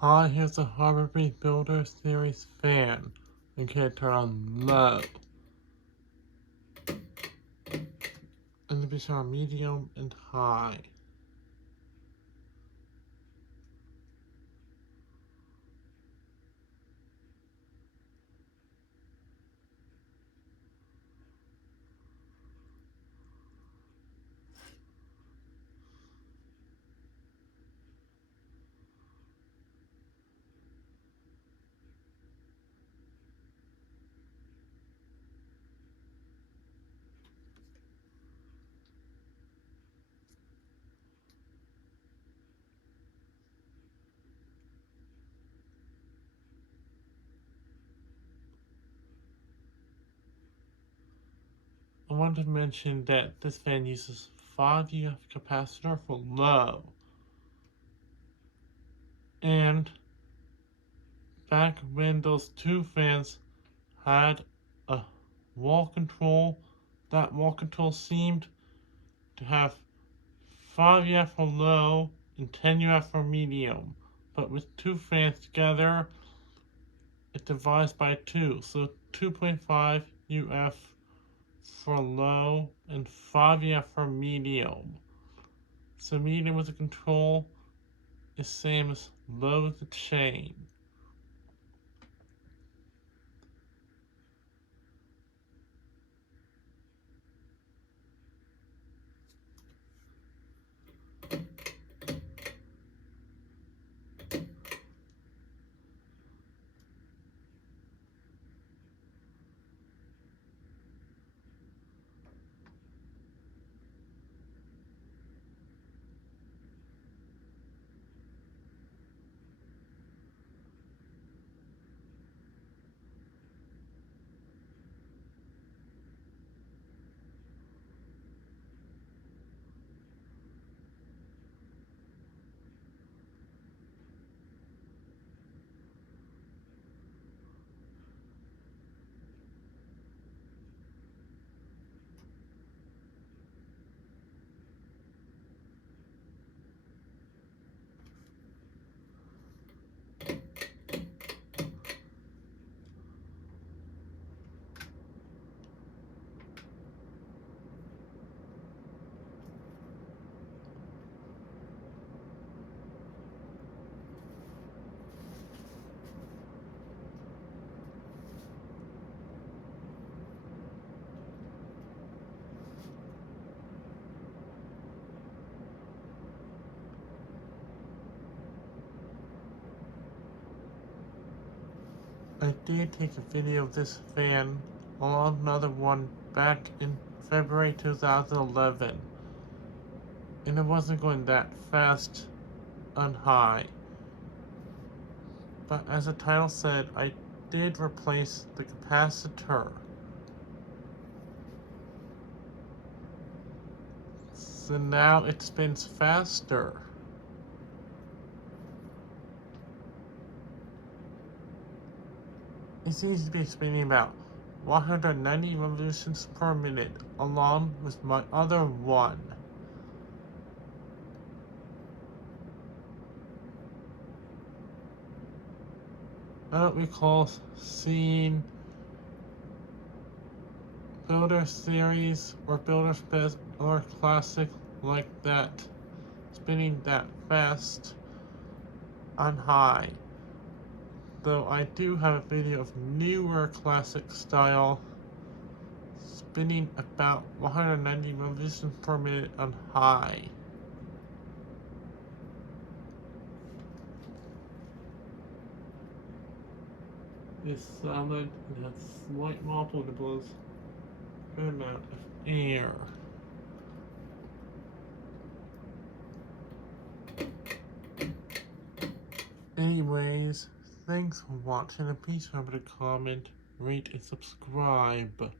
Hi, here's a Harbor Beat Builder Series fan. Okay, turn on low. And then be on medium and high. I want to mention that this fan uses 5 UF capacitor for low. And back when those two fans had a wall control, that wall control seemed to have 5 UF for low and 10 UF for medium. But with two fans together, it divides by 2, so 2.5 UF for low and 5 UF for medium. So medium with the control is same as low with the chain. I did take a video of this fan on another one back in February 2011, and it wasn't going that fast on high. But as the title said, I did replace the capacitor. So now it spins faster. It seems to be spinning about 190 revolutions per minute, along with my other one. I don't recall seeing Builder Series or Builder Spec or Classic like that, spinning that fast on high. Though I do have a video of newer Classic style spinning about 190 revolutions per minute on high. It's solid and has slight wobble and blows a good amount of air. Anyways, thanks for watching and please remember to comment, rate, and subscribe.